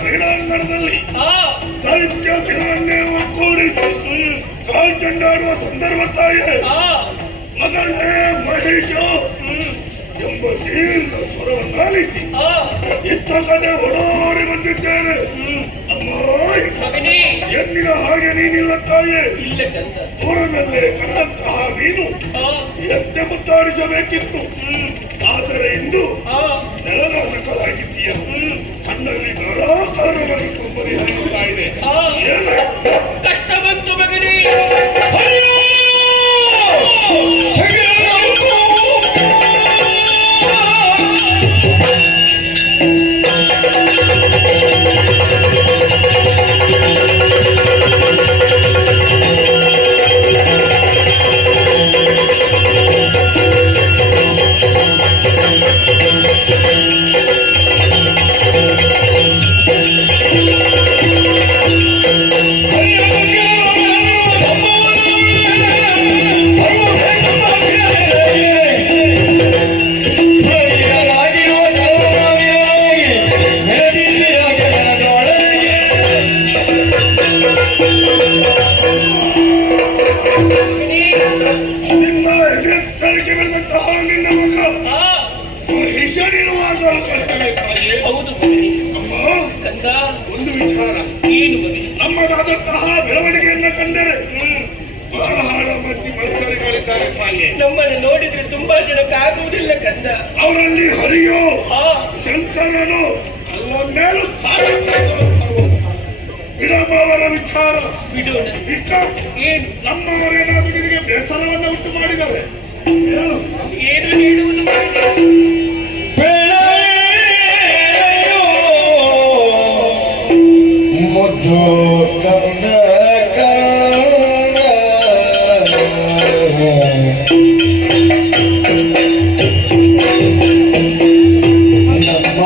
ಕ್ರೀಡಾಂಗಣದಲ್ಲಿ ಸಾಹಿತ್ಯ ಜನರನ್ನೇ ಒಗ್ಗೂಡಿಸಿ ಕಾಲ್ಚಂಡಾಡುವ ಸಂದರ್ಭ ತಾಯೇ ಮಗನೇ ಮಹೇಶ ಎಂಬ ದೀರ್ಘ ಸ್ವರವನ್ನಾಲಿಸಿ ಇತ್ತ ಕಡೆ ಓಡೋಡಿ ಬಂದಿದ್ದೇನೆ. ಅಮ್ಮ ಎನ್ನಿನ ಹಾಗೆ ನೀನಿಲ್ಲ ತಾಯೇ, ದೂರದಲ್ಲೇ ಕನ್ನಂತಹ ನೀನು ಎತ್ತೆ ಮುತ್ತಾಡಿಸಬೇಕಿತ್ತು. ಆದರೆ ಇಂದು ನೆಲದ ನಕಲಾಗಿದ್ದೀಯ. ಕಣ್ಣಲ್ಲಿ ಧಾರಾಕಾರವಾಗಿ ತುಂಬರಿ ಹರಿಯುತ್ತಾ ಇದೆ. ಕಷ್ಟ ಬಂತು ಮಗನೇ. ಹೌದು ಒಂದು ವಿಚಾರ, ಏನು ನಮ್ಮದಾದಂತಹ ಬೆಳವಣಿಗೆಯನ್ನ ಕಂಡರೆ ಬಹಳ ಮಂದಿ ಮತ್ಸರಿಗಳಿದ್ದಾರೆ. ನಮ್ಮನ್ನು ನೋಡಿದ್ರೆ ತುಂಬಾ ಜನಕ್ಕಾಗುವುದಿಲ್ಲ ಕಂದ. ಅವರಲ್ಲಿ ಹರಿಯೋ ಶಂಕರನು ಅಲ್ಲೊಂದೇಳು ಬಿಡಬವರ ವಿಚಾರ ಬಿಡೋಣ. ಏನು ನಮ್ಮವರೇನಾದರೂ ನಿನಗೆ ಬೇಸರವನ್ನು ಉಂಟು ಮಾಡಿದ್ದಾರೆ? ಏನು ನೀಡುವುದು ಮುದ್ದು ಕಂದ ನಮ್ಮ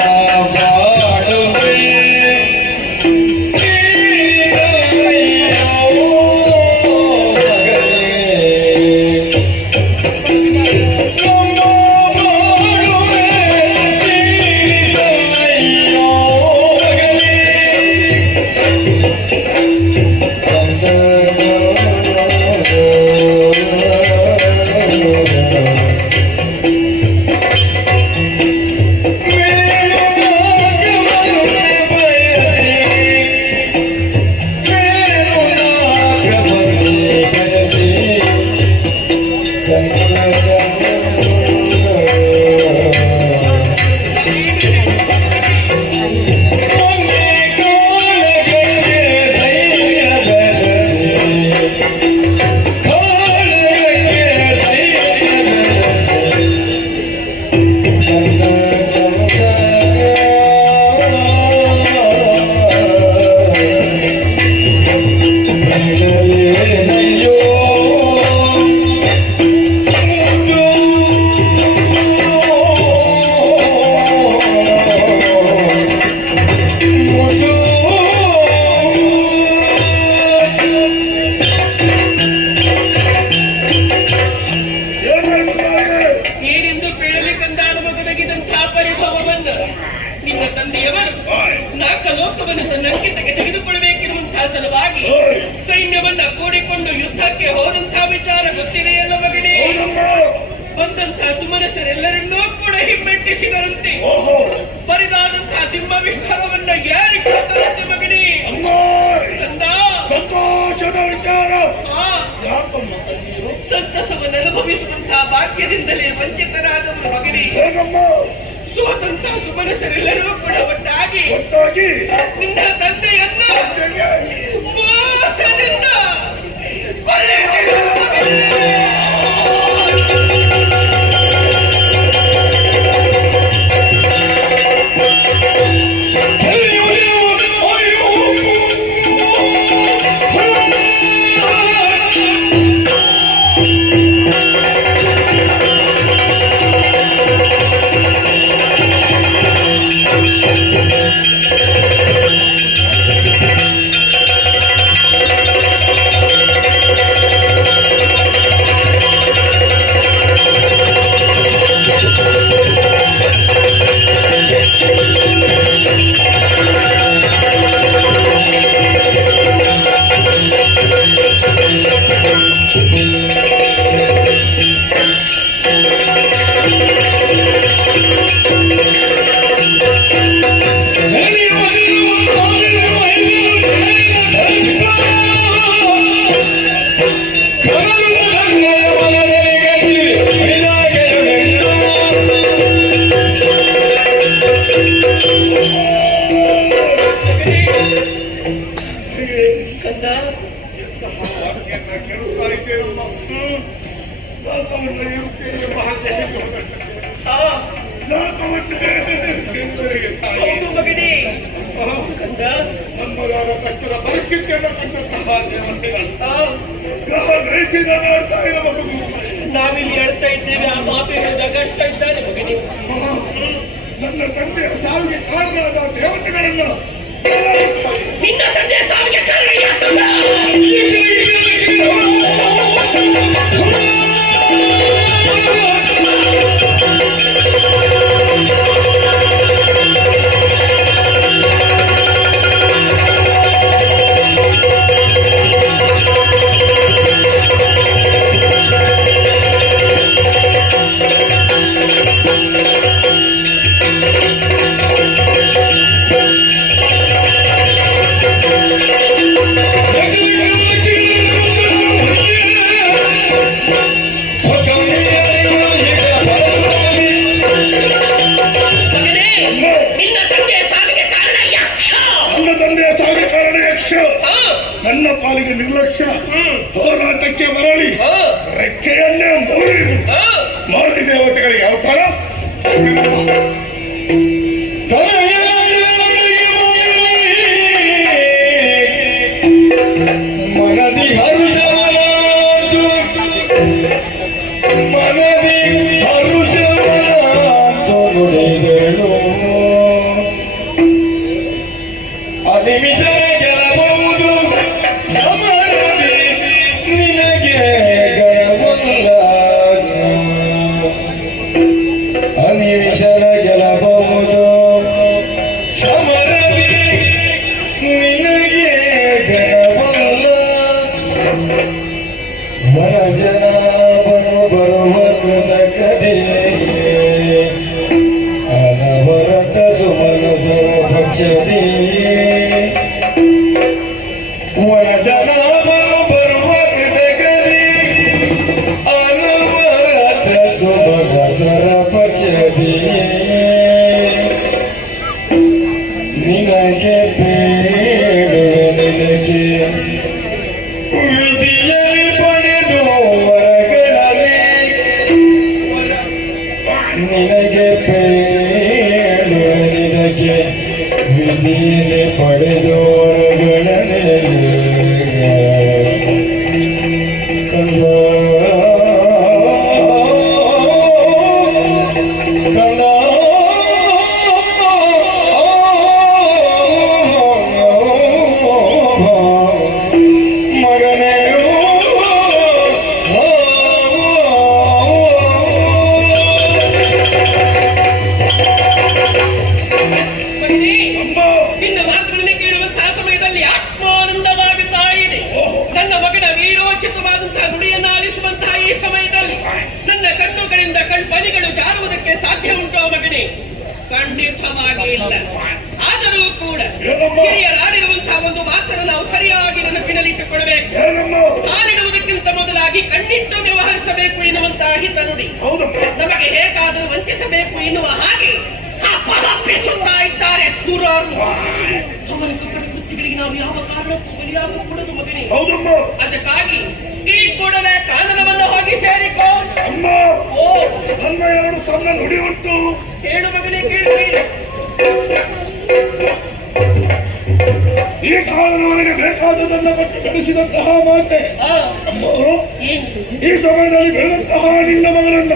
ಮನೆಗೆ ಹೋದಂತಹ ವಿಚಾರ ಗೊತ್ತಿದೆಯಲ್ಲ ಮಗನೇ. ಹೌದಮ್ಮ. ಬಂದಂತಹ ಸುಮನಸರೆಲ್ಲರನ್ನೂ ಕೂಡ ಹಿಮ್ಮೆಟ್ಟಿಸಿದರಂತೆ. ಓಹೋ. ಬರಿದಾದಂತಹ ಸಿಂಹ ವಿಸ್ತಾರವನ್ನ ಯಾರು ಕೇಳ್ತಾರಂತೆ ಮಗನೇ. ಅಮ್ಮ, ಕಂದ, ಸಂತೋಷದ ವಿಚಾರ. ಆ ಯಾಕಮ್ಮ ಕಣ್ಣೀರು? ಸಂತಸವನ್ನು ಅನುಭವಿಸುವಂತಹ ಭಾಗ್ಯದಿಂದಲೇ ವಂಚಿತರಾದವರು ಮಗನೇ. ಹೇಗಮ್ಮ? ಸೋತಂತಹ ಸುಮನಸರೆಲ್ಲರೂ ಕೂಡ ಒಟ್ಟಾಗಿ ಒಟ್ಟಾಗಿ ನಿನ್ನ ತಂದೆಯನ್ನ ಮೋಸದಿಂದ ಕೊಲ್ಲಿಸಿದರು ಮಗನೇ. ಕಂದ, ಕೇಳುತ್ತಾ ಇದ್ದೇನಮ್ಮ. ಲೋಕವನ್ನು ಇರುತ್ತೇನೆ ಮಹಾಶಯ. ಆ ಹೌದು ಮಗನೇ. ಕಂದ, ನಮ್ಮದಾದ ಕಷ್ಟದ ಪರಿಸ್ಥಿತಿಯನ್ನು ಕಂಡಂತಹ ದೇವತೆಗಳು ಆ ಗ್ರಹಿಸಿದ ನೋಡ್ತಾ ಇರಬಹುದು. ನಾವಿಲ್ಲಿ ಹೇಳ್ತಾ ಇದ್ದೇವೆ, ಆ ಮಾತು ಹೇಳಿದಾಗ ಅಷ್ಟ ಇದ್ದಾನೆ ಮಗನೇ. ನನ್ನ ತಂದೆಯ ಸಾವಿಗೆ ಕಾರಣವಾದ ದೇವತೆಗಳನ್ನು ನಿನ್ನ ತಂದೆಯ ಸಾವಿಗೆ ಕಾರಣ ನನ್ನ ಪಾಲಿಗೆ ನಿರ್ಲಕ್ಷ್ಯ. ಹೋರಾಟಕ್ಕೆ ಮರಳಿ ರೆಕ್ಕೆಯನ್ನೇ ಮಾಡಿ ದೇವತೆಗಳಿಗೆ ಅವತಾರ. ಮನದಿ ಹರುಷವನಾದು ಮನದಿ ಹರುಷವನಾದು ನುಡಿಗಳು ಅನಿಮಿಷ ಗೆಲ್ಲಬಹುದು ಸಮರದಿ ನಿನಗೆ ಗಣವಲ್ಲ. ಅನಿಮಿಷ ಗೆಲ್ಲಬಹುದು ಸಮರದಿ ನಿನಗೆ ಗಣವಲ್ಲ. ವನಜನಾಭನು ಬರುವ ಕೃತಕದೇ ಅನವರತ ಸುಮನಸರ ಪಕ್ಷದೇ. ವನಜನಾಭನು ಬರುವ ಕೃತಕದೇ ಅನವರತ ಸುಮನಸರ ಪಕ್ಷದೇ. ನಿನಗೆ ಬೇಡುವೆ ನಿನಗೆ ವಿಧಿಯಲ್ಲಿ ಪಡೆದು ವರಗಳಲ್ಲಿ ನಿನಗೆ ಬೇಡುವೆ ನಿನಗೆ ವಿಧಿಯಲ್ಲಿ ವಿರುದ್ಧವಾಗಿ ಕಣ್ಣಿಟ್ಟು ವ್ಯವಹರಿಸಬೇಕು ಎನ್ನುವಂತಹ ಹಿತ ನುಡಿ. ಹೌದಮ್ಮ. ನಮಗೆ ಹೇಗಾದರೂ ವಂಚಿಸಬೇಕು ಎನ್ನುವ ಹಾಗೆ ಬೆಸುತ್ತಾ ಇದ್ದಾರೆ ಸೂರರು. ಅವರ ಕಪಟ ಕೃತ್ಯಗಳಿಗೆ ನಾವು ಯಾವ ಕಾರಣಕ್ಕೂ ಬಲಿಯಾಗಕೂಡದು ಮಗನೇ. ಹೌದಮ್ಮ. ಅದಕ್ಕಾಗಿ ಈ ಕೂಡಲೇ ಕಾನನವನ್ನು ಹೋಗಿ ಸೇರಿಕೋ. ಅಮ್ಮ, ಓ, ನನ್ನ ಎರಡು ಸಣ್ಣ ನುಡಿ ಉಂಟು. ಹೇಳು ಮಗನೇ, ಕೇಳಿ. ಈ ಕಾರಣದವರೆಗೆ ಬೇಕಾದದನ್ನ ಕೊಟ್ಟು ಬೆಳೆಸಿದಂತಹ ಮಾತೆ ಅಮ್ಮ, ಈ ಸಮಯದಲ್ಲಿ ಬೆಳೆದಂತಹ ನಿನ್ನ ಮಗನನ್ನ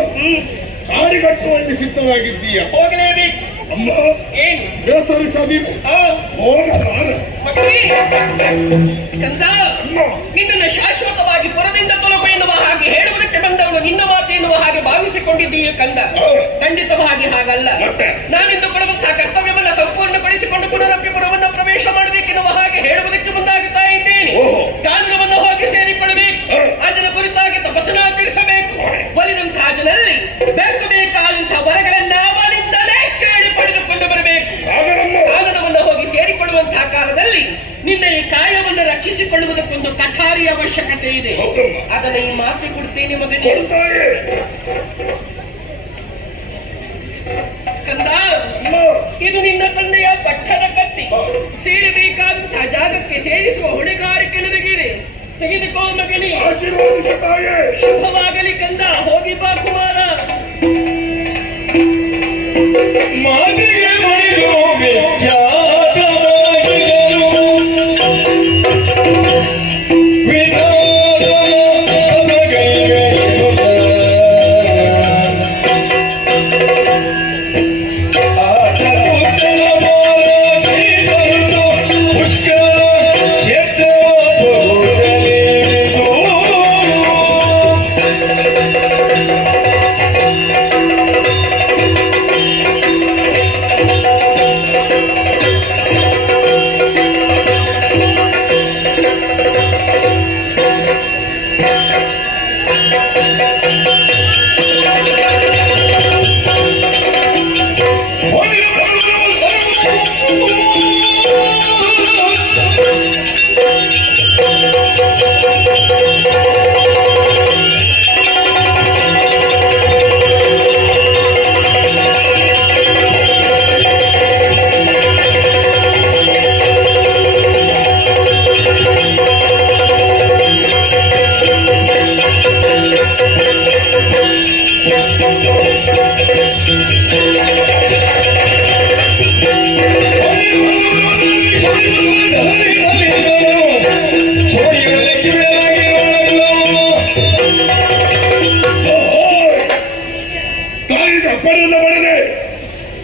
ಸಾಡಿ ಕಟ್ಟುವಲ್ಲಿ ಸಿದ್ಧವಾಗಿದ್ದೀಯ. ಹೋಗಲೇಬೇಕು. ಅಮ್ಮ, ಏನು ಬೇಸರಿಸಬೇಕು. ಹೋಗಲಾರೆ. ಕಂದ, ಅಮ್ಮ, ನಿನ್ನನ್ನು ಶಾಶ್ವತವಾಗಿ ಪುರದಿಂದ ತೊಲಗು ಎನ್ನುವ ಹಾಗೆ ಹೇಳುವುದಕ್ಕೆ ಬಂದವಳು ನಿನ್ನ ಮಾತು ಎನ್ನುವ ಹಾಗೆ ಭಾವಿಸಿಕೊಂಡಿದ್ದೀಯ ಕಂದ. ಖಂಡಿತವಾಗಿ ಹಾಗಲ್ಲ. ನಾನಿಂದು ಕೊಡುವಂತಹ ಕರ್ತವ್ಯವನ್ನು ಸಂಪೂರ್ಣಗೊಳಿಸಿಕೊಂಡು ಪುನರಪ್ಪಿ ಪುರವನ್ನು ಪ್ರವೇಶ ಮಾಡಬೇಕೆನ್ನುವ ಹಾಗೆ ಹೇಳುವುದಕ್ಕೆ ಮುಂದಾಗುತ್ತಾ ಇದ್ದೇನೆ. ಕಾನೂನವನ್ನು ಹೋಗಿ ಸೇರಿಕೊಳ್ಳಬೇಕು. ಅದರ ಕುರಿತಾಗಿ ತಪಸ್ಸನ್ನಾಚರಿಸಬೇಕು. ಒಲಿದಂತಹ ಜನರಲ್ಲಿ ಬೇಕು ಬೇಕಾದಂತಹ ವರಗಳನ್ನ ಅವನಿಂದಲೇ ಕೇಳಿ ಪಡೆದುಕೊಂಡು ಬರಬೇಕು. ಕಾನೂನವನ್ನು ಹೋಗಿ ಸೇರಿಕೊಳ್ಳುವಂತಹ ಕಾಲದಲ್ಲಿ ನಿನ್ನ ಈ ಕಾಯವನ್ನು ರಕ್ಷಿಸಿಕೊಳ್ಳುವುದಕ್ಕೊಂದು ಕಠಾರಿ ಅವಶ್ಯಕತೆ ಇದೆ. ಅದನ್ನು ಈ ಮಾತಿ ಕೊಡ್ತೇನೆ ಮಗನೇ. ಕಂದ, ಇದು ನಿನ್ನ ತಂದೆಯ ಪಟ್ಟದ ಕತ್ತಿ. ಸೇರಬೇಕಾದಂತಹ ಜಾಗಕ್ಕೆ ಸೇರಿಸುವ ಹೊಣೆಗಾರಿಕೆ ನನಗಿದೆ. ತೆಗೆದುಕೋ ಮಗನೇ. ಶುಭವಾಗಲಿ ಕಂದ. ಹೋಗಿ ಬಾ ಕುಮಾರ. ಮಾದಿಗೆ ಮಣಿದು ವಿಖ್ಯಾತ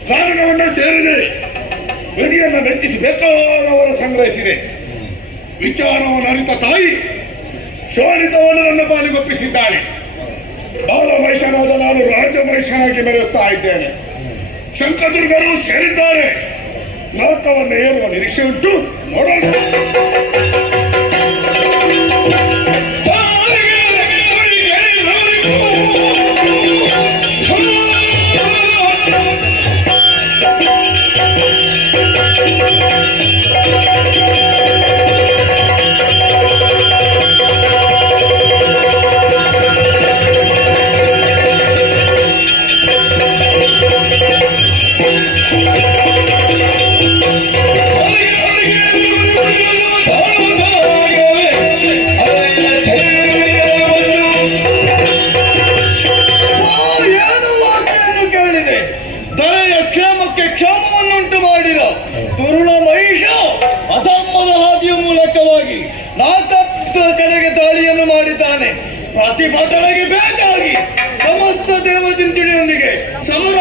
ಕಾರಣವನ್ನು ಸೇರಿದೆ. ಗದಿಯನ್ನು ಮೆಚ್ಚಿಸಿ ಬೇಕಾದವರು ಸಂಗ್ರಹಿಸಿದೆ. ವಿಚಾರವನ್ನು ಅರಿತ ತಾಯಿ ಶೋಣಿತವನ್ನು ನನ್ನ ಪಾಲಿಗೊಪ್ಪಿಸಿದ್ದಾಳೆ. ಬಾಲಮಹಿಷನಾದ ನಾನು ರಾಜಮಹಿಷನಾಗಿ ಮೆರೆಯುತ್ತಾ ಇದ್ದೇನೆ. ಶಂಕದುರ್ಗರು ಸೇರಿದ್ದಾರೆ. ಲೋಕವನ್ನು ಏರುವ ನಿರೀಕ್ಷೆ ಉಂಟು. ನೋಡೋಣ. ಕ್ಷೇಮವನ್ನುಂಟು ಮಾಡಿದ ದುರುಳ ಮಹಿಷ ಅಧರ್ಮದ ಹಾದಿಯ ಮೂಲಕವಾಗಿ ನಾಲ್ಕ ಕಡೆಗೆ ದಾಳಿಯನ್ನು ಮಾಡಿದ್ದಾನೆ. ಪ್ರತಿಭಟನೆಗೆ ಬೇಕಾಗಿ ಸಮಸ್ತ ದೇವದಿಂತಿಣಿಯೊಂದಿಗೆ ಸಮರ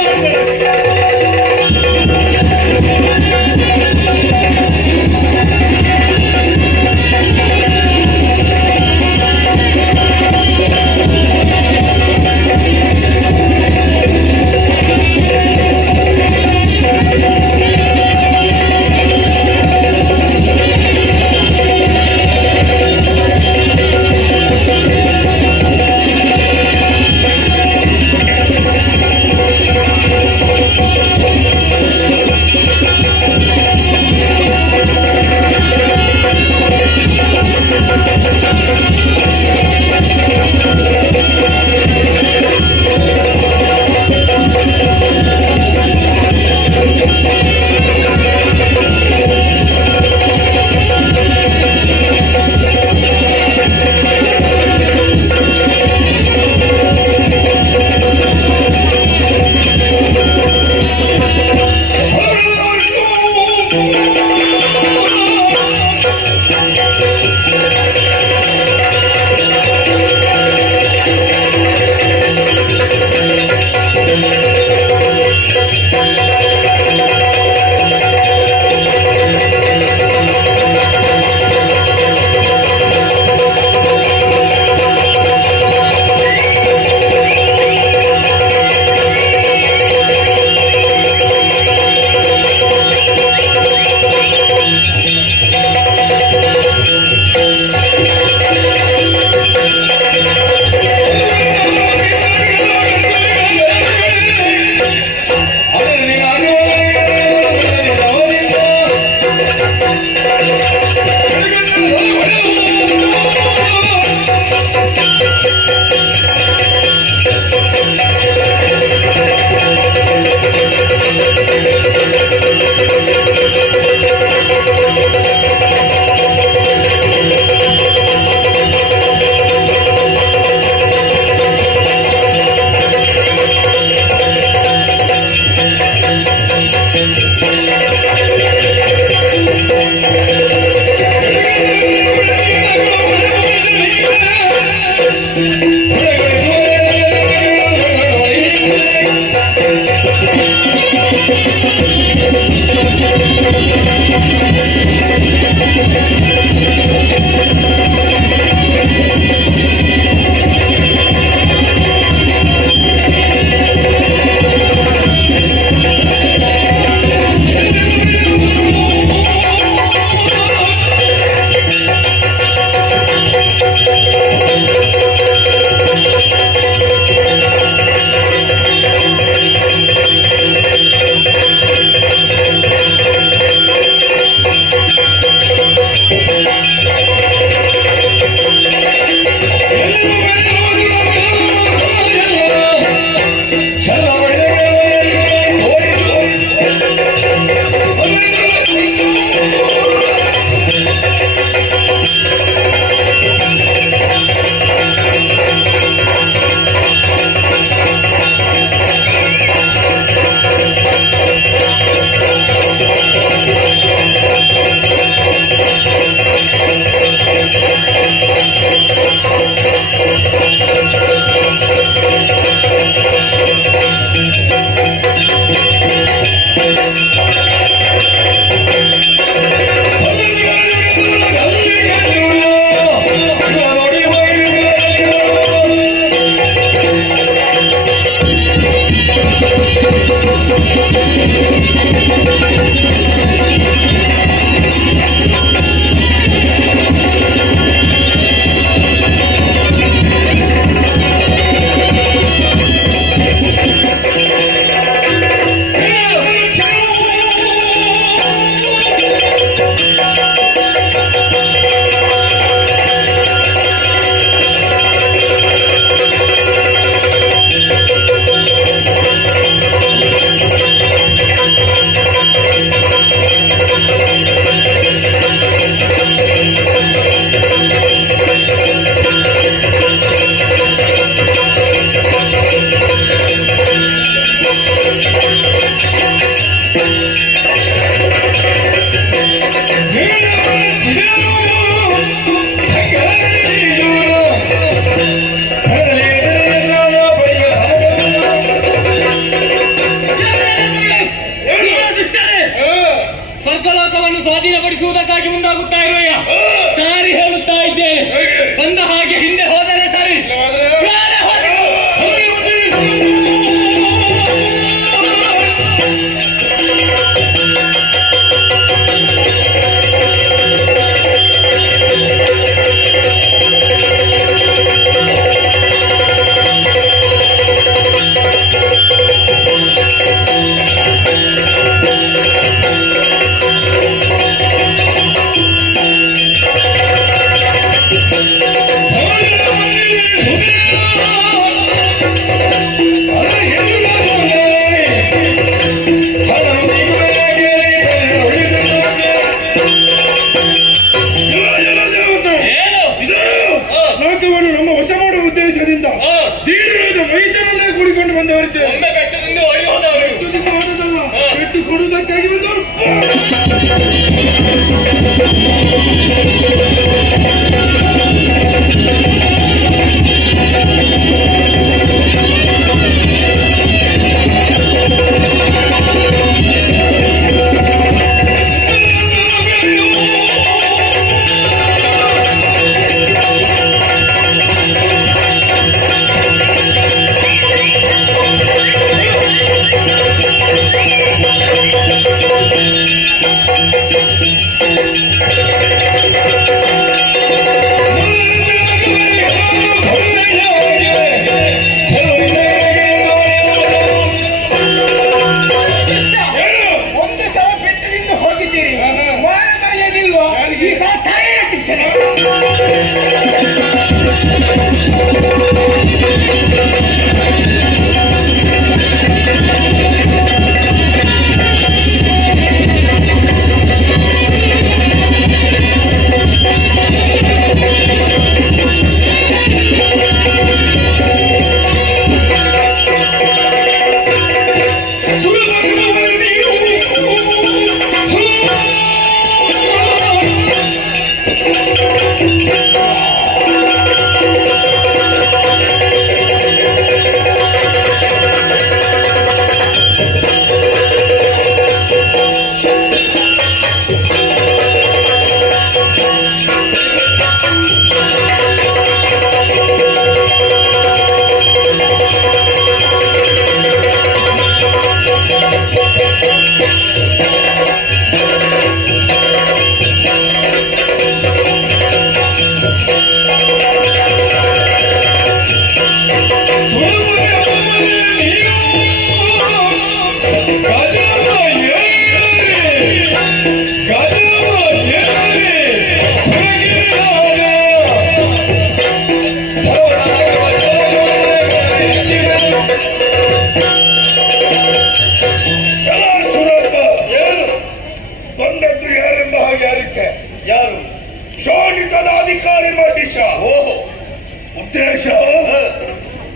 ಉದ್ದೇಶ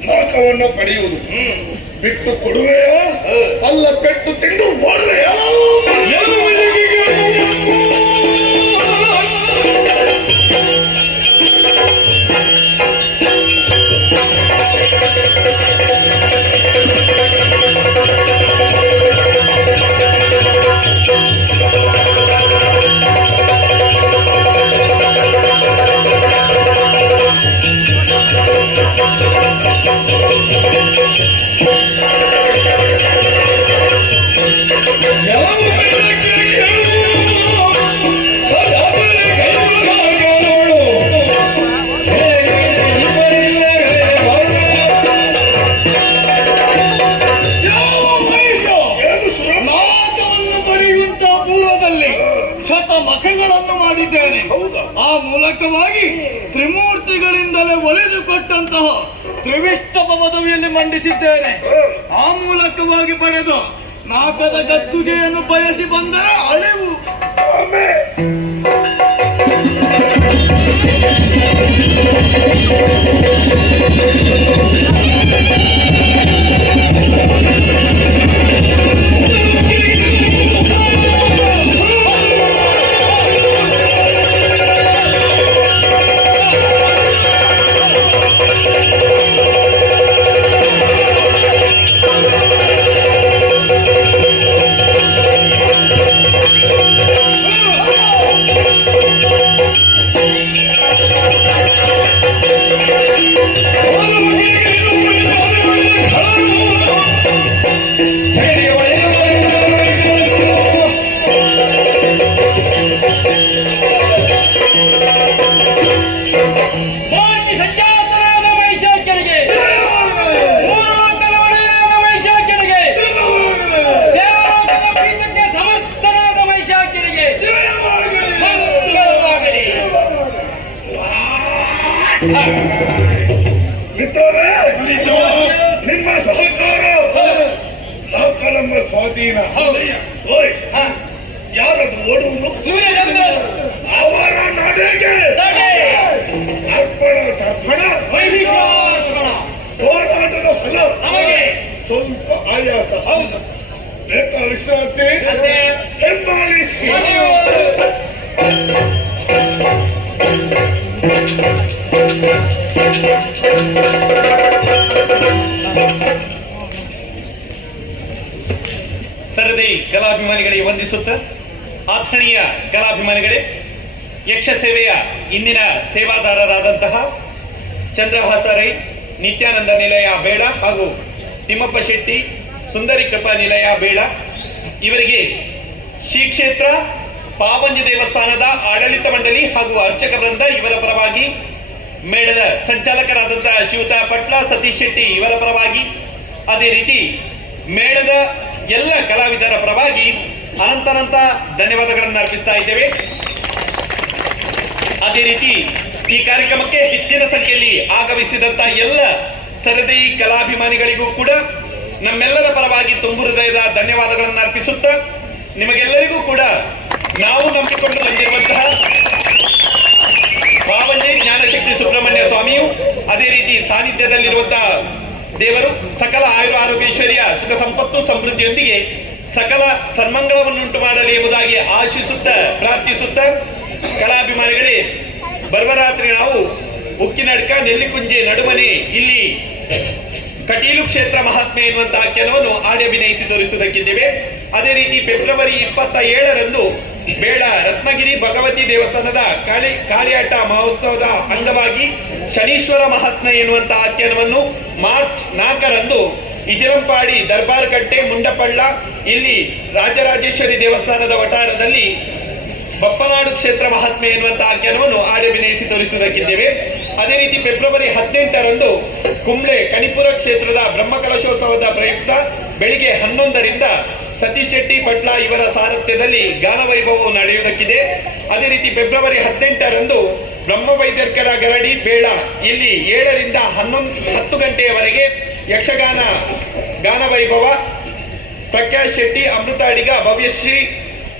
ನಾಕವನ್ನು ಪಡೆಯುವುದು. ಬಿಟ್ಟು ಕೊಡುವೆಯ ಅಲ್ಲ ಪೆಟ್ಟು ತಿಂದು ಓಡುವೆಯ? ಮಖಗಳನ್ನು ಮಾಡಿದ್ದೇನೆ. ಆ ಮೂಲಕವಾಗಿ ತ್ರಿಮೂರ್ತಿಗಳಿಂದಲೇ ಒಲಿದುಕೊಟ್ಟಂತಹ ತ್ರಿವಿಷ್ಟಮ ಪದವಿಯಲ್ಲಿ ಮಂಡಿಸಿದ್ದೇನೆ. ಆ ಮೂಲಕವಾಗಿ ಪಡೆದು ನಾಕದ ಗದ್ದುಗೆಯನ್ನು ಬಯಸಿ ಬಂದರೆ ಅಳಿವು. ಮಿತ್ರರೇ, ನಿಮ್ಮ ಸಹಕಾರ ನಮ್ಮ ಸ್ವಾಧೀನ. ಯಾರದು ಓಡುವುದು? ಅವರ ನಡೆಗೆ ಅರ್ಪಣ ತರ್ಪಣ ಹೋರಾಟದ ಫಲ ಸ್ವಲ್ಪ ಆಯಾಸ. ಬೇಕಾ ವಿಶ್ರಾಂತಿ ಹಿಂಬಾಲಿಸಿ. ಸರದಿ ಕಲಾಭಿಮಾನಿಗಳಿಗೆ ವಂದಿಸುತ್ತ, ಆತ್ಮೀಯ ಕಲಾಭಿಮಾನಿಗಳೇ, ಯಕ್ಷ ಸೇವೆಯ ಇಂದಿನ ಸೇವಾದಾರರಾದಂತಹ ಚಂದ್ರಹಾಸ ರೈ, ನಿತ್ಯಾನಂದ ನಿಲಯ ಬೇಡ ಹಾಗೂ ತಿಮ್ಮಪ್ಪ ಶೆಟ್ಟಿ, ಸುಂದರಿ ಕೃಪಾ ನಿಲಯ ಬೇಡ ಇವರಿಗೆ ಶ್ರೀ ಕ್ಷೇತ್ರ ಪಾವಂಜಿ ದೇವಸ್ಥಾನದ ಆಡಳಿತ ಮಂಡಳಿ ಹಾಗೂ ಅರ್ಚಕ ವೃಂದ ಇವರ ಪರವಾಗಿ, ಮೇಳದ ಸಂಚಾಲಕರಾದಂತಹ ಶಿವತಾ ಪಟ್ಲ, ಸತೀಶ್ ಶೆಟ್ಟಿ ಇವರ ಪರವಾಗಿ, ಅದೇ ರೀತಿ ಮೇಳದ ಎಲ್ಲ ಕಲಾವಿದರ ಪರವಾಗಿ ಅನಂತ ಧನ್ಯವಾದಗಳನ್ನು ಅರ್ಪಿಸ್ತಾ ಇದ್ದೇವೆ. ಅದೇ ರೀತಿ ಈ ಕಾರ್ಯಕ್ರಮಕ್ಕೆ ಹೆಚ್ಚಿನ ಸಂಖ್ಯೆಯಲ್ಲಿ ಆಗಮಿಸಿದಂತಹ ಎಲ್ಲ ಸರದಿ ಕಲಾಭಿಮಾನಿಗಳಿಗೂ ಕೂಡ ನಮ್ಮೆಲ್ಲರ ಪರವಾಗಿ ತುಂಬು ಹೃದಯದ ಧನ್ಯವಾದಗಳನ್ನು ಅರ್ಪಿಸುತ್ತಾ, ನಿಮಗೆಲ್ಲರಿಗೂ ಕೂಡ ನಾವು ನಂಬಿಕೊಂಡು ಬಂದಿರುವಂತಹ ಪಾವಂಜಿ ಜ್ಞಾನಶಕ್ತಿ ಸುಬ್ರಹ್ಮಣ್ಯ ಸ್ವಾಮಿಯು, ಅದೇ ರೀತಿ ಸಾನ್ನಿಧ್ಯದಲ್ಲಿರುವಂತಹ ದೇವರು ಸಕಲ ಆಯುರ ಆರೋಗ್ಯೈಶ್ವರ್ಯ ಸುಖ ಸಂಪತ್ತು ಸಮೃದ್ಧಿಯೊಂದಿಗೆ ಸಕಲ ಸನ್ಮಂಗಳವನ್ನುಂಟು ಮಾಡಲಿ ಎಂಬುದಾಗಿ ಆಶಿಸುತ್ತಾ ಪ್ರಾರ್ಥಿಸುತ್ತಾ, ಕಲಾಭಿಮಾನಿಗಳೇ, ಬರ್ವರಾತ್ರಿ ನಾವು ಉಕ್ಕಿನಡ್ಕ ನೆಲ್ಲಿಕುಂಜೆ ನಡುಮನೆ ಇಲ್ಲಿ ಕಟೀಲು ಕ್ಷೇತ್ರ ಮಹಾತ್ಮೆ ಎನ್ನುವಂತಹ ಆಖ್ಯಾನವನ್ನು ಆಡಿ ಅಭಿನಯಿಸಿ ತೋರಿಸುವುದಕ್ಕಿದ್ದೇವೆ. ಅದೇ ರೀತಿ ಫೆಬ್ರವರಿ 27ರಂದು ಬೇಡ ರತ್ನಗಿರಿ ಭಗವತಿ ದೇವಸ್ಥಾನದ ಕಾಳಿಯಾಟ ಮಹೋತ್ಸವದ ಅಂಗವಾಗಿ ಶನೀಶ್ವರ ಮಹಾತ್ಮೆ ಎನ್ನುವಂತಹ ಆಖ್ಯಾನವನ್ನು ಮಾರ್ಚ್ 4ರಂದು ಇಜರಂಪಾಡಿ ದರ್ಬಾರ್ ಕಟ್ಟೆ ಮುಂಡಪಳ್ಳ ಇಲ್ಲಿ ರಾಜರಾಜೇಶ್ವರಿ ದೇವಸ್ಥಾನದ ವಟಾರದಲ್ಲಿ ಬಪ್ಪನಾಡು ಕ್ಷೇತ್ರ ಮಹಾತ್ಮೆ ಎನ್ನುವಂತಹ ಆಖ್ಯಾನವನ್ನು ಆಡಿ ಅಭಿನಯಿಸಿ ತೋರಿಸುವುದಕ್ಕಿದ್ದೇವೆ. ಅದೇ ರೀತಿ ಫೆಬ್ರವರಿ 18ರಂದು ಕುಂಬ್ಳೆ ಕಣಿಪುರ ಕ್ಷೇತ್ರದ ಬ್ರಹ್ಮಕಲಶೋತ್ಸವದ ಪ್ರಯುಕ್ತ ಬೆಳಿಗ್ಗೆ 11ರಿಂದ ಸತೀಶ್ ಶೆಟ್ಟಿ ಪಟ್ಲ ಇವರ ಸಾರಥ್ಯದಲ್ಲಿ ಗಾನ ವೈಭವವು ನಡೆಯುವುದಕ್ಕಿದೆ. ಅದೇ ರೀತಿ ಫೆಬ್ರವರಿ 18ರಂದು ಬ್ರಹ್ಮ ವೈದ್ಯರ್ಕರ ಗರಡಿ ಬೇಡ ಇಲ್ಲಿ 7ರಿಂದ 10 ಗಂಟೆಯವರೆಗೆ ಯಕ್ಷಗಾನ ಗಾನ ವೈಭವ ಪ್ರಕಾಶ್ ಶೆಟ್ಟಿ ಅಮೃತ ಅಡಿಗ ಭವ್ಯಶ್ರೀ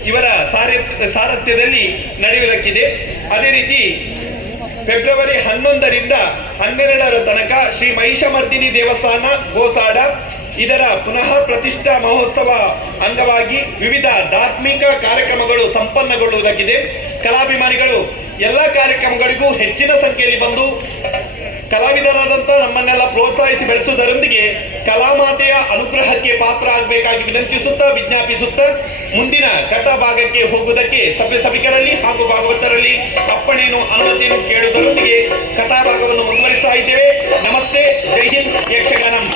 ಇವರ ಸಾರಥ್ಯದಲ್ಲಿ ನಡೆಯುವುದಕ್ಕಿದೆ. ಅದೇ ರೀತಿ ಫೆಬ್ರವರಿ 11ರಿಂದ 12ರ ತನಕ ಶ್ರೀ ಮಹಿಷಮರ್ದಿನಿ ದೇವಸ್ಥಾನ ಗೋಸಾಡ ಇದರ ಪುನಃ ಪ್ರತಿಷ್ಠಾ ಮಹೋತ್ಸವ ಅಂಗವಾಗಿ ವಿವಿಧ ಧಾರ್ಮಿಕ ಕಾರ್ಯಕ್ರಮಗಳು ಸಂಪನ್ನಗೊಳ್ಳುವುದಾಗಿದೆ. ಕಲಾಭಿಮಾನಿಗಳು ಎಲ್ಲ ಕಾರ್ಯಕ್ರಮಗಳಿಗೂ ಹೆಚ್ಚಿನ ಸಂಖ್ಯೆಯಲ್ಲಿ ಬಂದು ಕಲಾವಿದರಾದಂತ ನಮ್ಮನ್ನೆಲ್ಲ ಪ್ರೋತ್ಸಾಹಿಸಿ ಬೆಳೆಸುವುದರೊಂದಿಗೆ ಕಲಾಮಾತೆಯ ಅನುಗ್ರಹಕ್ಕೆ ಪಾತ್ರ ಆಗಬೇಕಾಗಿ ವಿನಂತಿಸುತ್ತಾ ವಿಜ್ಞಾಪಿಸುತ್ತಾ ಮುಂದಿನ ಕಥಾ ಭಾಗಕ್ಕೆ ಹೋಗುವುದಕ್ಕೆ ಸಭಿಕರಲ್ಲಿ ಹಾಗೂ ಭಾಗವತರಲ್ಲಿ ಅಪ್ಪಣೆಯನ್ನು ಅನುಮತಿಯನ್ನು ಕೇಳುವುದರೊಂದಿಗೆ ಕಥಾ ಭಾಗವನ್ನು ಮುಂದುವರಿಸ್ತಾ ಇದ್ದೇವೆ. ನಮಸ್ತೆ, ಜೈ ಹಿಂದ್, ಯಕ್ಷಗಾನಂ.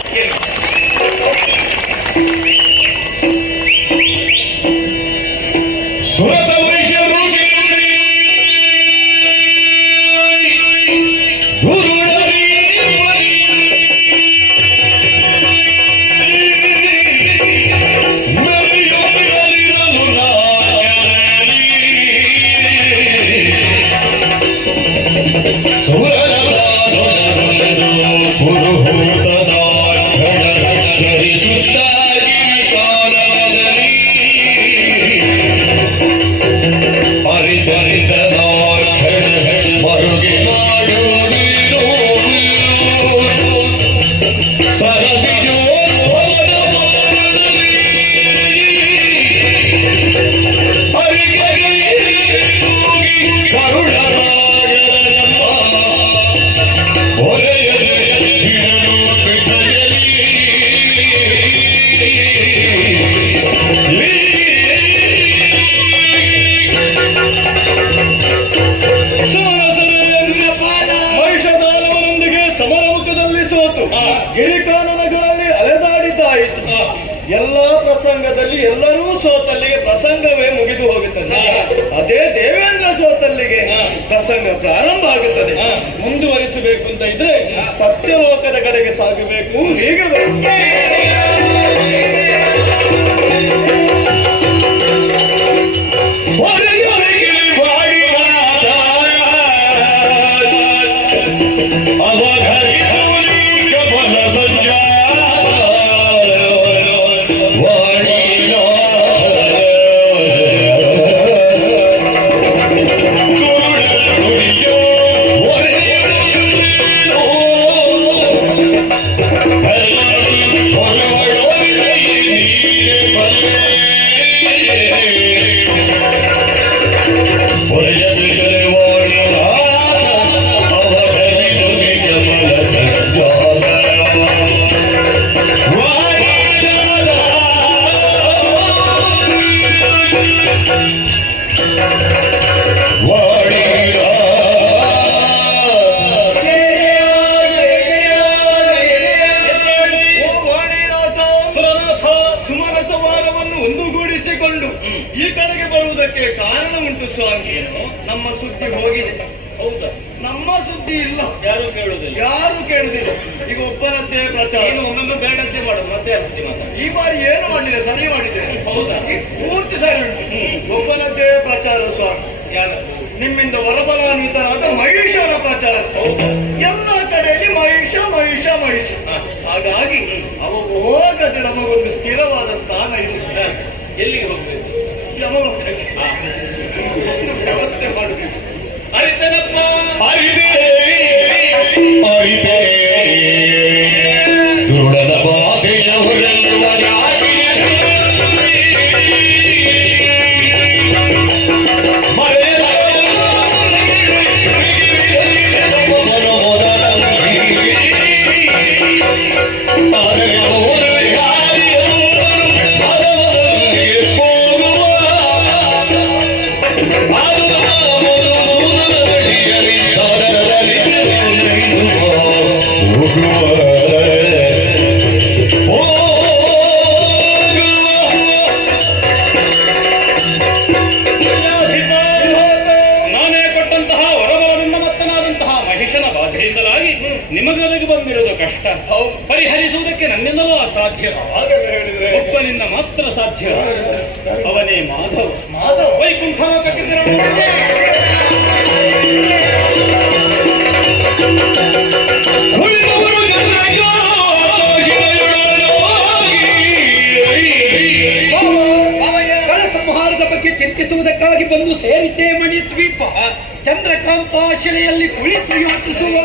ಗಿರಿಕಾನನಗಳಲ್ಲಿ ಅಲೆದಾಡಿದ್ದಾಯಿತು. ಎಲ್ಲಾ ಪ್ರಸಂಗದಲ್ಲಿ ಎಲ್ಲರೂ ಸೋತಲ್ಲಿಗೆ ಪ್ರಸಂಗವೇ ಮುಗಿದು ಹೋಗುತ್ತದೆ. ಅದೇ ದೇವೇಂದ್ರ ಸೋತಲ್ಲಿಗೆ ಪ್ರಸಂಗ ಪ್ರಾರಂಭ ಆಗುತ್ತದೆ. ಮುಂದುವರಿಸಬೇಕು ಅಂತ ಇದ್ರೆ ಸತ್ಯಲೋಕದ ಕಡೆಗೆ ಸಾಗಬೇಕು. ಹೀಗೆ ಒಂದುಗೂಡಿಸಿಕೊಂಡು ಈ ಕಡೆಗೆ ಬರುವುದಕ್ಕೆ ಕಾರಣ ಉಂಟು ಸ್ವಾಮಿ. ನಮ್ಮ ಸುದ್ದಿ ಹೋಗಿದೆ. ಹೌದಾ? ನಮ್ಮ ಸುದ್ದಿ ಇಲ್ಲ. ಯಾರು ಕೇಳುದಿಲ್ಲ. ಈಗ ಒಬ್ಬನದ್ದೇ ಪ್ರಚಾರ. ಒಮ್ಮೊಮ್ಮೆ ಬೇಡದ್ದೇ ಮಾಡೋದು, ಮತ್ತೆ ಈ ಬಾರಿ ಏನು ಮಾಡಲಿಲ್ಲ, ಸರಿ ಮಾಡಿದೆ. ಹೌದಾ? ಪೂರ್ತಿ ಸರಿ ಉಂಟು. ಒಬ್ಬನದ್ದೇ ಪ್ರಚಾರ ಸ್ವಾಮಿ. ನಿಮ್ಮಿಂದ ವರಬಲಾನ್ವಿತರಾದ ಮಹಿಷರ ಪ್ರಚಾರ. ಎಲ್ಲ ಕಡೆಯಲ್ಲಿ ಮಹಿಷ. ಹಾಗಾಗಿ ಅವಾಗ ಹೋಗದೆ ನಮಗೊಂದು ಸ್ಥಿರವಾದ ಸ್ಥಾನ ಇದೆ. ಎಲ್ಲಿಗೆ ಹೋಗ್ಬೇಕು? ವ್ಯವಸ್ಥೆ ಮಾಡಬೇಕು. ಅರಿತನಪ್ಪ ದುರುಡನ ಬಾಧೆಯ ಹೊರಲ್ಲುವ ನಿಮಗನಿಗೆ ಬಂದಿರೋದು ಕಷ್ಟ ಪರಿಹರಿಸುವುದಕ್ಕೆ ನನ್ನಿಂದಲೂ ಅಸಾಧ್ಯ. ಒಬ್ಬನಿಂದ ಮಾತ್ರ ಸಾಧ್ಯ. ಅವನೇ ಮಾಧವ. ವೈಕುಂಠ ಸಂಹಾರದ ಬಗ್ಗೆ ಚಿಂತಿಸುವುದಕ್ಕಾಗಿ ಬಂದು ಸೇರಿದ್ದೇ ಮಣಿ ದ್ವೀಪ. ಚಂದ್ರಕಾಂತ ಶಿಲೆಯಲ್ಲಿ ಕುಳಿತು ಯೋಚಿಸುವ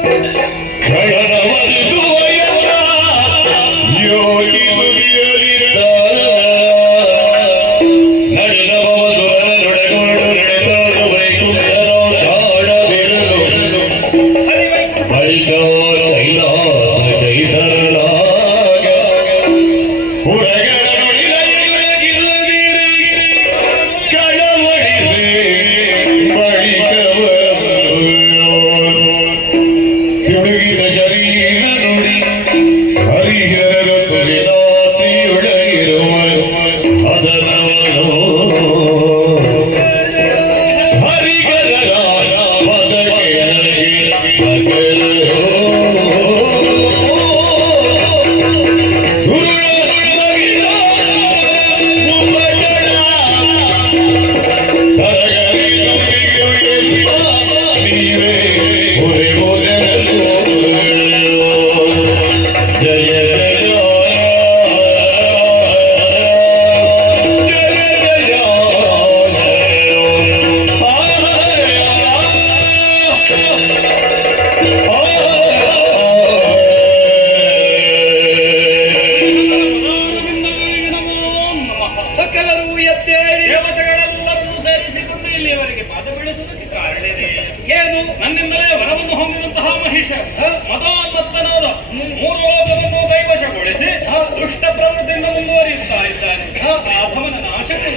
ಸಕಲರು ಎದ್ದೇಳಿ ದೇವತೆಗಳೆಲ್ಲರನ್ನು ಸೇರಿಸಿಕೊಂಡು ಇಲ್ಲಿಯವರೆಗೆ ಪಾದ ಬೀಳಿಸುವುದಕ್ಕೆ ಕಾರಣವೇ ಏನು ನನ್ನಿಂದಲೇ ವರವನ್ನು ಹೊಂದಿದಂತಹ ಮಹಿಷ ಮದೋನ್ಮತ್ತನಾದ ಮೂರು ಲೋಕವನ್ನು ಕೈವಶಗೊಳಿಸಿ ದುಷ್ಟ ಪ್ರವೃತ್ತಿಯಿಂದ ಮುಂದುವರಿಯುತ್ತಾ ಇದ್ದಾನೆ ಆ ಭವನ ನಾಶಕ್ಕೆ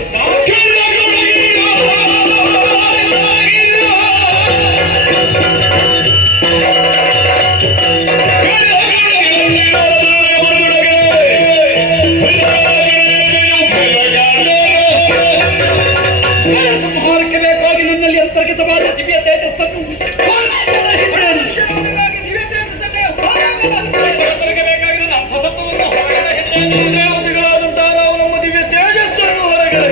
ಸಂಹಾರಕ್ಕೆ ಬೇಕಾಗಿ ನನ್ನಲ್ಲಿ ಅಂತರ್ಗತವಾದ ದಿವ್ಯ ತೇಜಸ್ಸನ್ನು ಬೇಕಾಗಿ ನನ್ನ ಅರ್ಥಸತ್ವವನ್ನು ಹೊರಗಡೆ ಹೆಚ್ಚಾಗಿ ದೇವತೆಗಳಾದಂತಹ ನಾವು ನಮ್ಮ ದಿವ್ಯ ತೇಜಸ್ಸನ್ನು ಹೊರಗಡೆ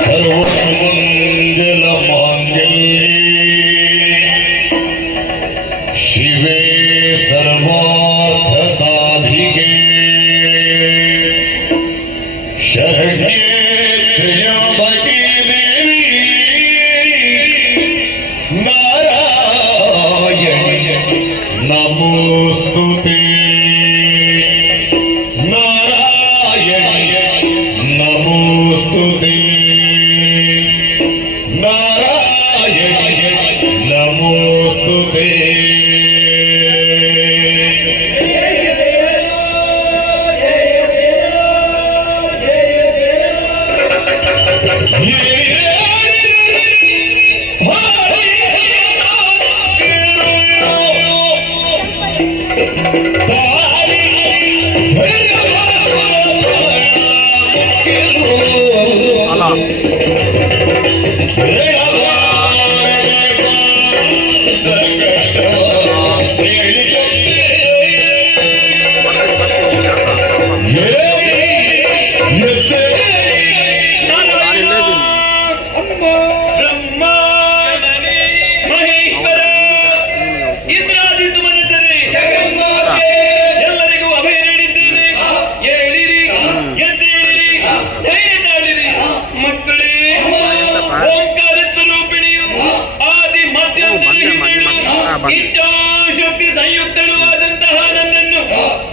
ಸರ್ವ ಇಚ್ಛಾಶಕ್ತಿ ಸಂಯುಕ್ತಳು ಆದಂತಹ ನನ್ನನ್ನು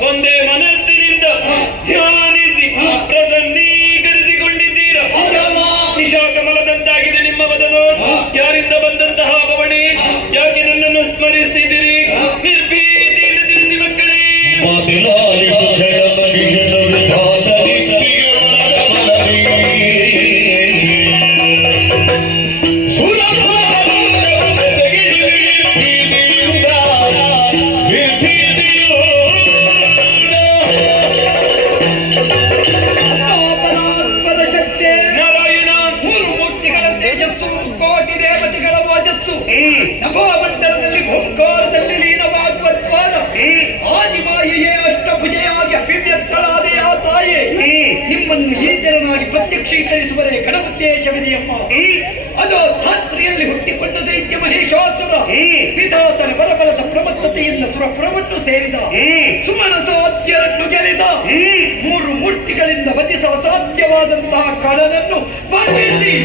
ಒಂದೇ ಮನಸ್ಸಿನಿಂದ ಧ್ಯಾನಿಸಿ ಪ್ರಸನ್ನೀಕರಿಸಿಕೊಂಡಿದ್ದೀರ. ನಿಶಾಕಮಲದಂತಾಗಿದೆ ನಿಮ್ಮ ವದನ. ಯಾರಿಂದ ಬಂದಂತಹ ಬವಣೆ? ಯಾಕೆ ನನ್ನನ್ನು ಸ್ಮರಿಸಿದಿರಿ? ನಿರ್ಭೀತಿಯಿಂದ ತಿಳಿಸಿ ಮಕ್ಕಳೇ. ನಭೋಮಂಡಲದಲ್ಲಿ ಓಂಕಾರದಲ್ಲಿ ಲೀನವಾಗುವತ್ವಾದ ಆದಿಮಾಯೆಯೇ ಅಷ್ಟಭುಜೆಯಾಗಿ ಅಭಿವ್ಯಕ್ತಳಾದ ಆ ತಾಯೇ ನಿಮ್ಮನ್ನು ಈ ತೆರನಾಗಿ ಪ್ರತ್ಯಕ್ಷೀಕರಿಸುವರೇ ಕಣೋದ್ದೇಶವಿದೆಯಮ್ಮ. ಅದು ಧಾತ್ರಿಯಲ್ಲಿ ಹುಟ್ಟಿಕೊಂಡ ದೈತ್ಯ ಮಹೇಶಾಸುರ ವಿಧಾತನ ಬರಬಲದ ಪ್ರಬದ್ಧತೆಯಿಂದ ಸುರಪುರವನ್ನು ಸೇರಿದ ಸುಮನಸಾಧ್ಯರನ್ನು ಗೆಲಿದ ಮೂರು ಮೂರ್ತಿಗಳಿಂದ ವಧಿಸ ಅಸಾಧ್ಯವಾದಂತಹ ಕಳನನ್ನು ಬಂಧಿಸಿ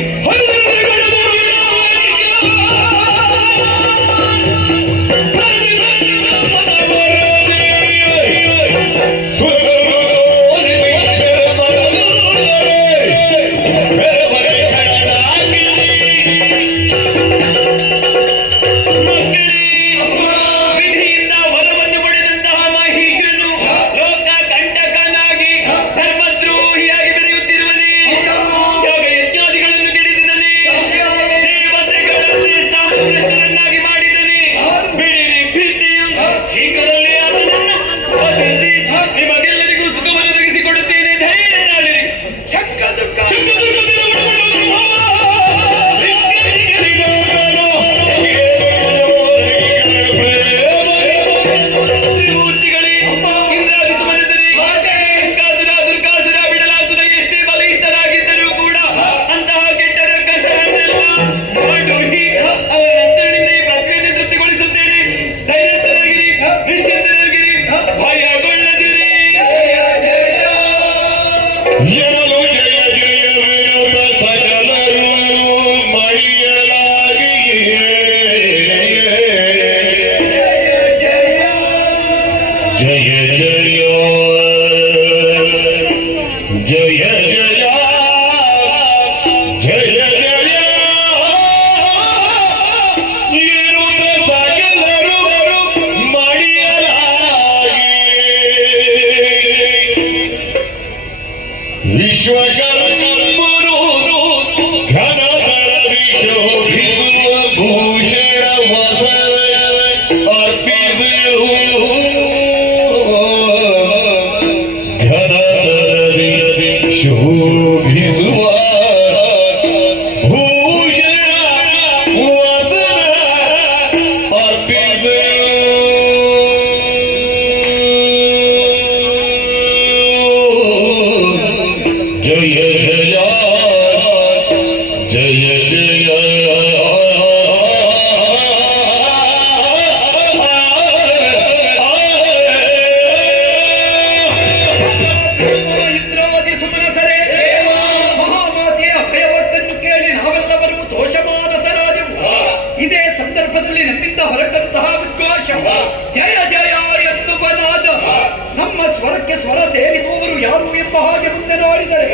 ಸ್ವರ ಸೇರಿಸುವವರು ಯಾರು ಎಂಬ ಹಾಗೆ ಮುಂದೆ ನೋಡಿದರೆ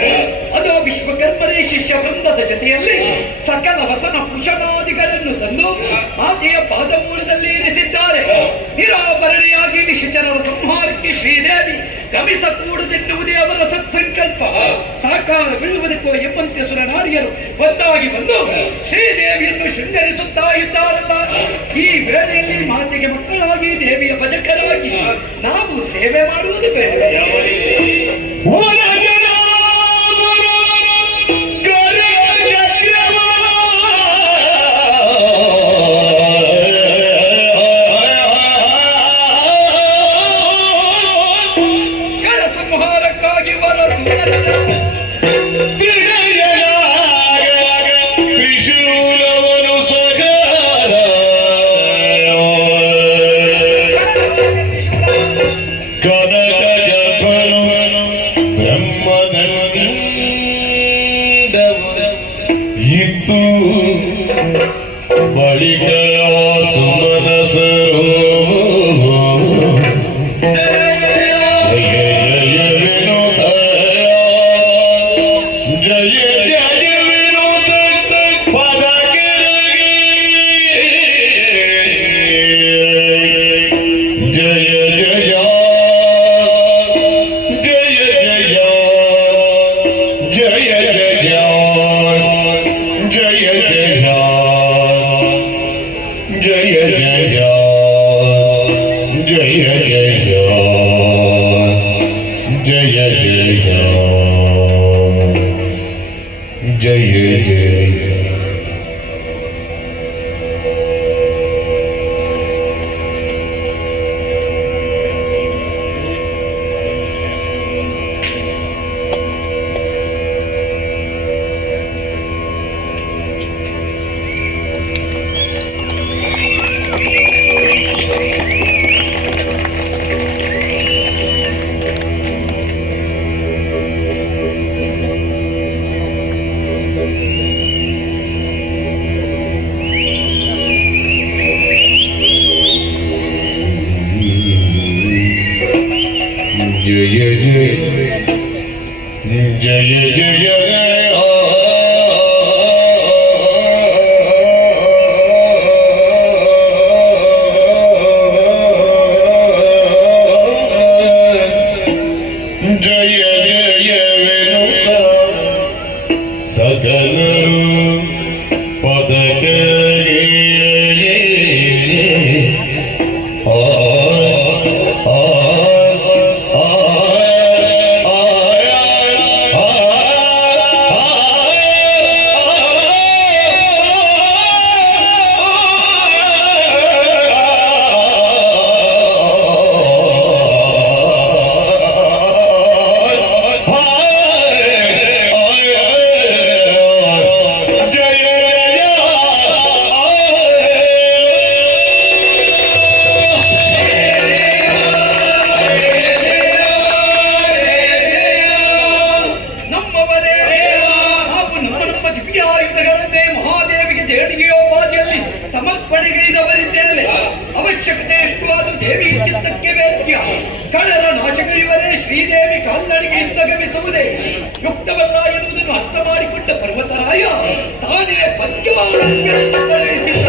ಅದು ವಿಶ್ವಕರ್ಮರೇ ಶಿಷ್ಯ ವೃಂದದ ಜೊತೆಯಲ್ಲಿ ಸಕಲ ವಸನ ಪುಷಣಾದಿಗಳನ್ನು ತಂದು ಆಕೆಯ ಪಾದಮೂಲದಲ್ಲಿ ಇರಿಸಿದ್ದಾರೆ. ನಿರಾಭರಣೆಯಾಗಿ ನಿಶಿಚರರ ಸಂಹಾರಕ್ಕೆ ಶ್ರೀದೇವಿ ಗಮಿಸ ಕೂಡದೆನ್ನುವುದೇ ಅವರ ಸತ್ಸಂಕಲ್ಪ. ಸಾಕಾರಗೊಳ್ಳುವುದಕ್ಕೋ ಎಂಬಂತೆ ಸುರನಾರಿಯರು ಒಂದಾಗಿ ಬಂದು ಶ್ರೀದೇವಿಯನ್ನು ಶೃಂಗರಿಸುತ್ತಾ ಇದ್ದಾರಲ್ಲ. ಈ ವೇಳೆಯಲ್ಲಿ ಮಾತೆಗೆ ಮಕ್ಕಳಾಗಿ ದೇವಿಯ ಭಜಕರಾಗಿ ನಾವು ಸೇವೆ ಮಾಡುವುದು ಬೇಡ. ಇತ್ತು ಬಳಿಕ ಸುಮನಸರು ಜಯ ಜಯ ವಿನೋದ ಜಯ ಜಯ ವಿನೋದ ಪದ ಜಯ ಜಯ ಜಯ ಜಯ ಜಯ ಜಯ ಜಯ ಜಯ ಜಯ ಜಯ ಜಯ ಜಯ जय जय जय जय विनुत सगल पद ಸಮರ್ಪಣೆಗೈದವರಿದ್ದೇವೆ. ಅವಶ್ಯಕತೆ ಎಷ್ಟು ಆದರೂ ದೇವಿ ಚಿತ್ತಕ್ಕೆ ವೇದ್ಯ. ಕಳ್ಳರ ನಾಶಕ ಇವರೇ ಶ್ರೀದೇವಿ ಕಾಲ್ನಡಿಗೆಯಿಂದ ಗಮಿಸುವುದೇ ಯುಕ್ತವಲ್ಲ ಎನ್ನುವುದನ್ನು ಅರ್ಥ ಮಾಡಿಕೊಂಡ ಪರ್ವತರಾಯ ತಾನೇ ಪಂಚಾರಣ್ಯವನ್ನು ಕಳುಹಿಸಿದ್ದ.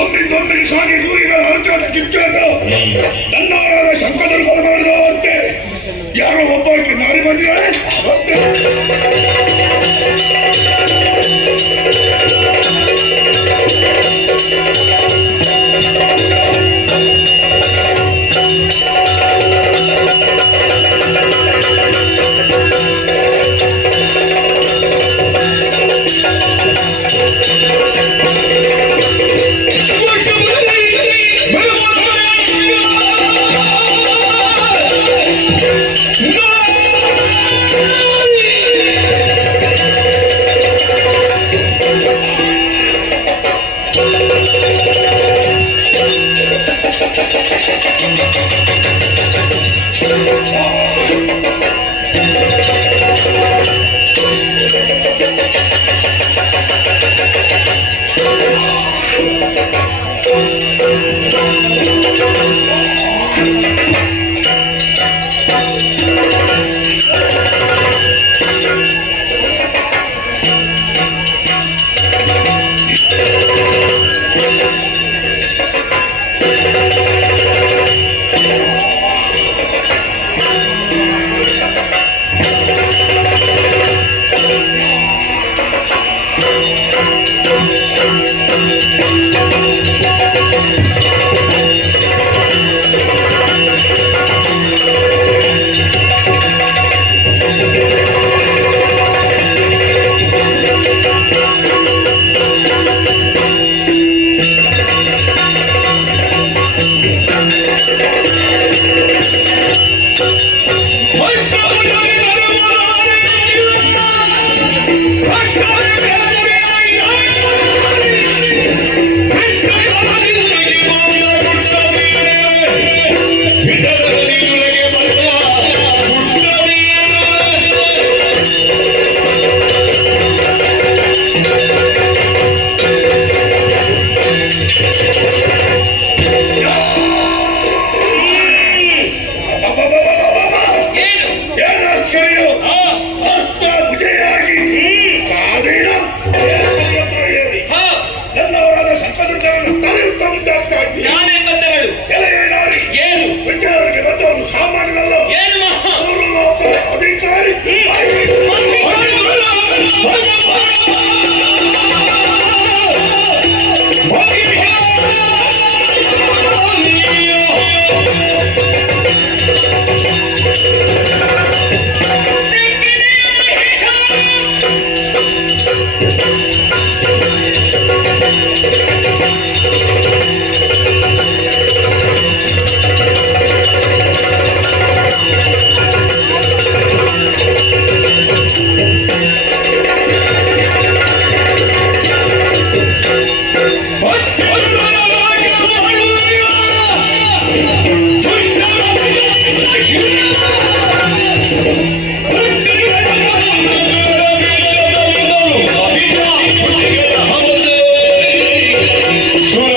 ಒಮ್ಮಿಂದೊಮ್ಮಿಗೆ ಸಾಗಿ ಊರಿಗಳ ಹರಚಾಟ ಕಿಚ್ಚಾಟ ನನ್ನವರಾದ ಶಂಕದರು ಕೊಲೆ ಮಾಡಿದವಂತೆ ಯಾರೋ ಒಬ್ಬಾಕಿ ನಾರಿ ಬಂದಿದ್ದಾಳೆ. ಸುರ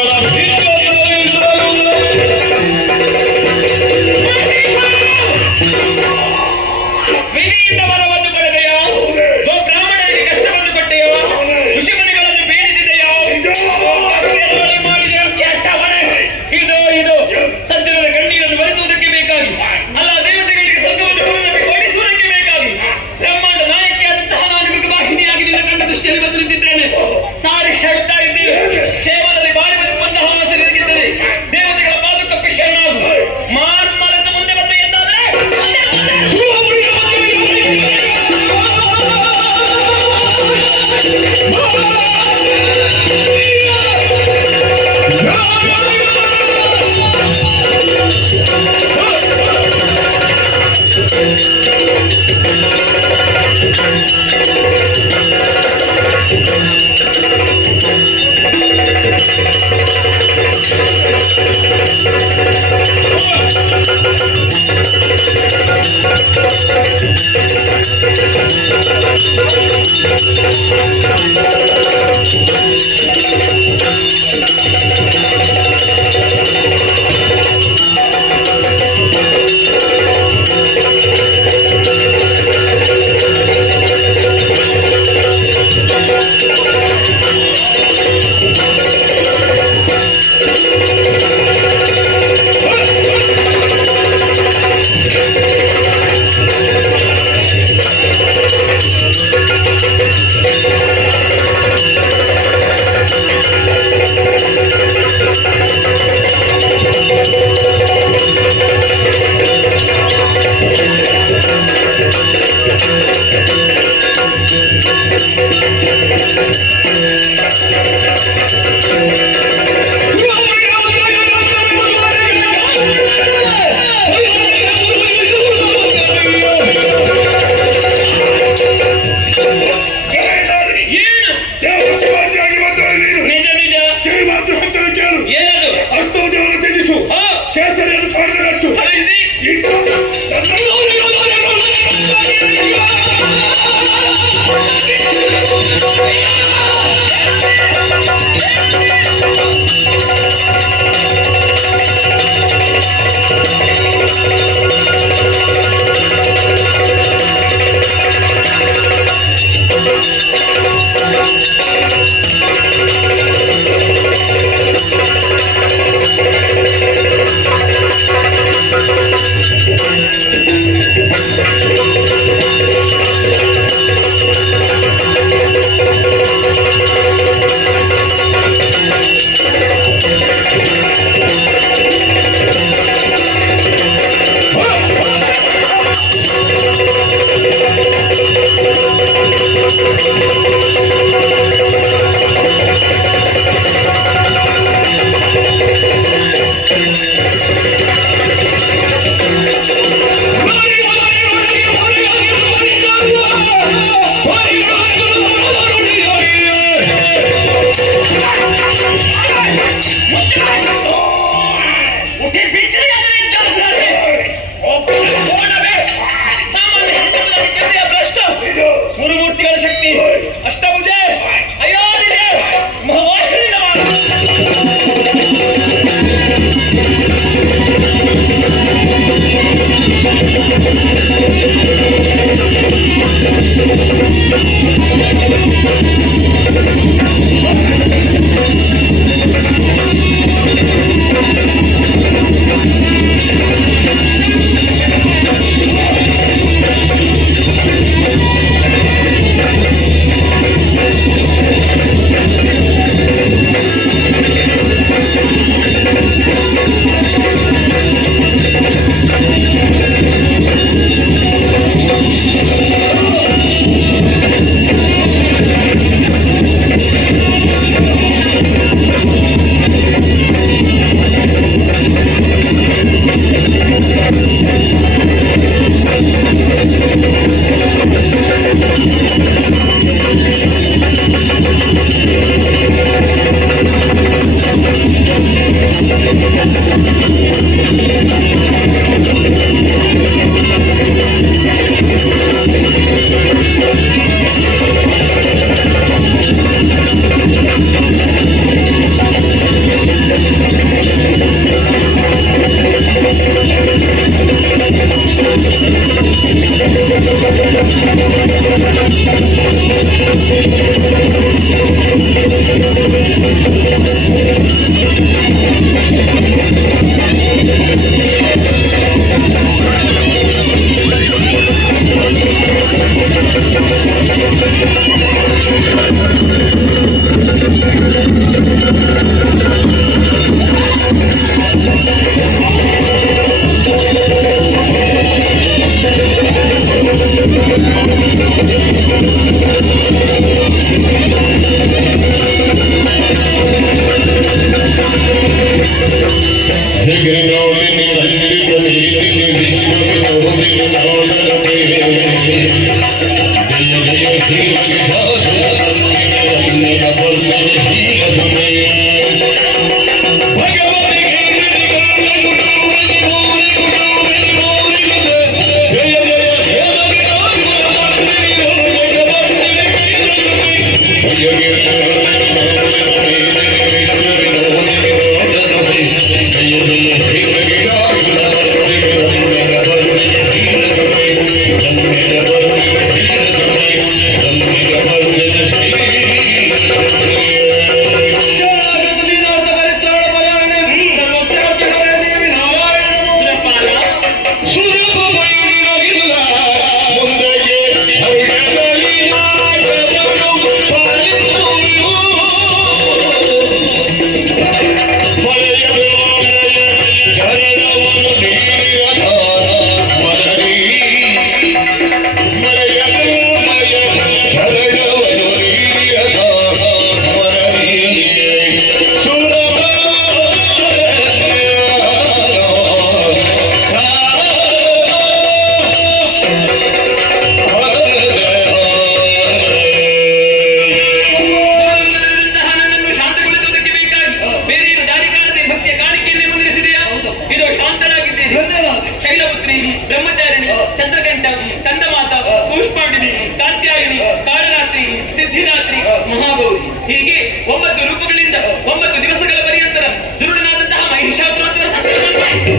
ಬ್ರಹ್ಮಚಾರಿಣಿ, ಚಂದ್ರಕಂಠ, ಕಂದಮಾತ, ಪುಷ್ಪಾಂಡಿನಿ, ಕಾತ್ಯಾಯಿನಿ, ಕಾಳರಾತ್ರಿ, ಸಿದ್ಧಿರಾತ್ರಿ, ಮಹಾಗೌರಿ ಹೀಗೆ 9 ರೂಪಗಳಿಂದ 9 ದಿವಸಗಳ ಪರ್ಯಂತರ ದುರುಡನಾದಂತಹ ಮಹಿಷಾಸುರನ ಸಂಕಲ್ಪವನ್ನು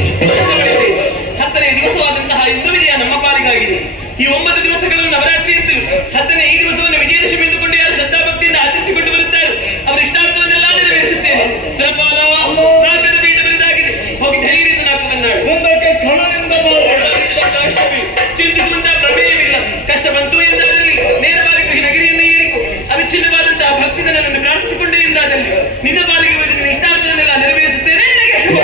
10ನೇ ದಿವಸವಾದಂತಹ ಇಂದು ವಿಜಯ ನಮ್ಮ ಪಾಲಿಗಾಗಿದೆ. ಈ 9 ದಿವಸಗಳನ್ನು ನವರಾತ್ರಿ ಎಂದು 10ನೇ ಈ ದಿವಸವನ್ನು ವಿಜಯದಶಮಿ ಎಂದುಕೊಂಡು ಯಾರು ಶ್ರದ್ಧಾಭಕ್ತಿಯಿಂದ ಆಚರಿಸಿಕೊಂಡು ಬರುತ್ತಾರೆ ಅವರ ಇಷ್ಟಾರ್ಥವನ್ನೆಲ್ಲ ನೆರವೇರಿಸುತ್ತೇನೆ. ಸುರಪಾಲ ನಾಲ್ಕದ ಪೀಠ ಬರಿದಾಗಿದೆ. ಹೋಗಿ ಧೈರ್ಯದಿಂದ ನಾಲ್ಕು ಬಂದಾಳು. ಮುಂದಕ್ಕೆ ಖಳನಿಂದ ಚಿಂತಿಸುವಂತಹ ಪ್ರಮೇಯವಿಲ್ಲ. ಕಷ್ಟ ಬಂತು ಎಂದಾದಲ್ಲಿ ನೇರವಾಗಿ ನಗಿರಿಯನ್ನು ಏರಿಕು. ಅವಿಚ್ಛಿನ್ನವಾದಂತಹ ಭಕ್ತಿಯಿಂದ ನನ್ನನ್ನು ಪ್ರಾರ್ಥಿಸಿಕೊಂಡೇ ಎಂದಾದಲ್ಲಿ ನಿನ್ನ ಪಾಲಿಗೆ ಬಂದು ನಿನ್ನ ಇಷ್ಟಾರ್ಥವನ್ನೆಲ್ಲ ನೆರವೇರಿಸುತ್ತೇನೆ. ನಿನಗೆ ಶುಭ.